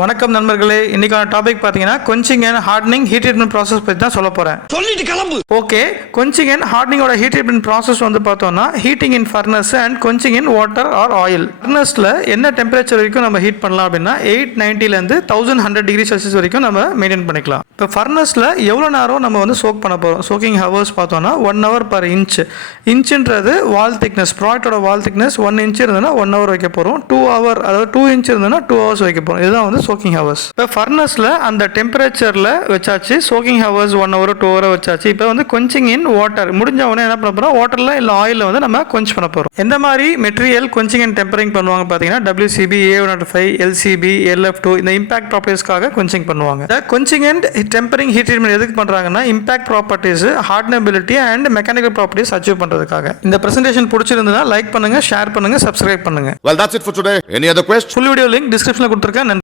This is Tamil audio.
வணக்கம் நண்பர்களே, இன்னைக்கான டாபிக் பார்த்தீங்கன்னா quenching and hardening heat treatment process பற்றி தான் சொல்ல போகிறேன். சொல்லிட்டு கிளம்பு. ஓகே, quenching and hardening ஓட heat treatment process வந்து பார்த்தோம்னா heating in furnace and quenching in water or oil. furnaceல என்ன டெம்பரேச்சர் வரைக்கும் நம்ம ஹீட் பண்ணலாம் அப்படின்னா 890லேருந்து 1100 டிகிரி செல்சியஸ் வரைக்கும் நம்ம மெயின்டைன் பண்ணிக்கலாம். இப்போ ஃபர்னஸில் எவ்வளோ நேரம் நம்ம வந்து சோக் பண்ண போகிறோம், சோக்கிங் ஹவர்ஸ் பார்த்தோம்னா 1 hour per inch. இன்ச்சுன்றது வால் திக்னஸ், ப்ராடக்டோட வால் திக்னஸ் 1 inch இருந்ததுன்னா 1 hour வைக்க போகிறோம். 2 hour அதாவது 2 inch இருந்ததுன்னா 2 hours வைக்க போகிறோம். இதுதான் வந்து சோக்கிங் ஹவர்ஸ். இப்போ ஃபர்னஸில் அந்த டெம்பரேச்சரில் வச்சாச்சு, சோக்கிங் ஹவர்ஸ் 1 hour 2 hour வச்சாச்சு. இப்போ வந்து quenching in வாட்டர் முடிஞ்ச உடனே என்ன பண்ண போகிறோம், வாட்டரில் இல்லை ஆயிலில் வந்து நம்ம quench பண்ண போகிறோம். எந்த மாதிரி மெட்டீரியல் quenching and tempering பண்ணுவாங்க பார்த்தீங்கன்னா WCB, A105, LCB, LF2 இந்த இம்பாக்ட் ப்ராப்பர்ட்டிஸ்க்காக quenching பண்ணுவாங்க. இந்த quenching and tempering heat treatment எதுக்கு பண்ணுறாங்கன்னா impact properties, hardenability and mechanical properties achieve பண்ணுறதுக்காக. இந்த பிரசன்டேஷன் பிடிச்சிருந்ததுன்னா லைக் பண்ணுங்க, ஷேர் பண்ணுங்க, சப்ஸ்கிரைப் பண்ணுங்க. Well, that's it for today. Any other questions? Full video link டிஸ்கிரிப்ஷனில் கொடுத்துருக்கேன்.